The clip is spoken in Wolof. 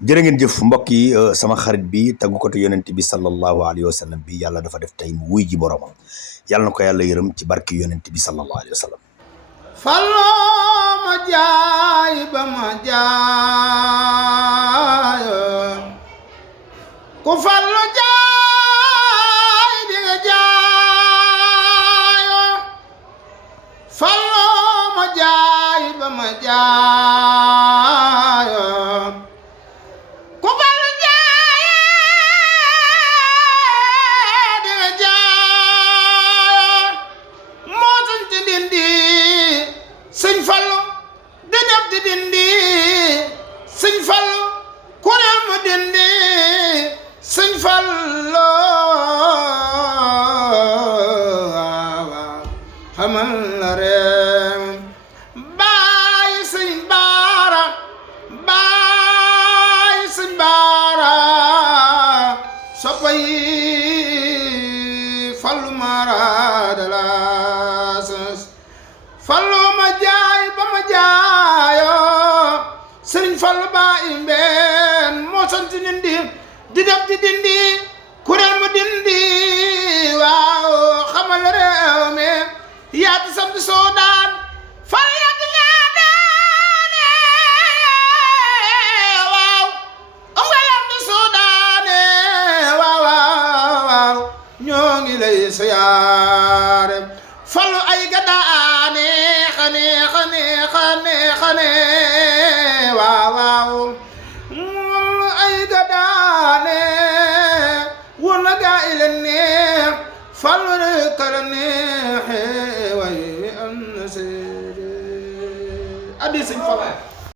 jërë ngeen jëf mbokk yi sama xarit bi tàggukatu yonent bi sallallahu alayhi wa sallam bi yàlla dafa def tey mu wuy ji boromam yàlla na ko yàlla yërëm ci barki yonent bi sallallahu alayhi wa sallam. Falloo ma jaay ba ma jaayo ku fallu jaay di nga jaayo falloo ma jaay ba ma jaayo ku fallu jaay di nga jaayo moo tax ci dindi sëñ Fallu di def di dindi sëñ Fallu kuréel mu dindi sëñ Fallu xamal la reem baay sëñ Baara baay sëñ Baara soppa yi Fallu Mara de la Fallu ma jaay ba ma jaayo sëriñ Fallu ba imbeen moo sant dindi di def di dindi kuréel mu dindi waaw xamal réew mi yaatu sam di soodaan fal yàgg ñaa daane waaw ongalam di soodaane waaw waaw ñoo ngi lay siyaare Fallu ay gadaane xane waaw waaw Fallu ay gadaane woon na gaa yi leen neex Fallu rek la neexe waaye am na seede addi sëñ Fallu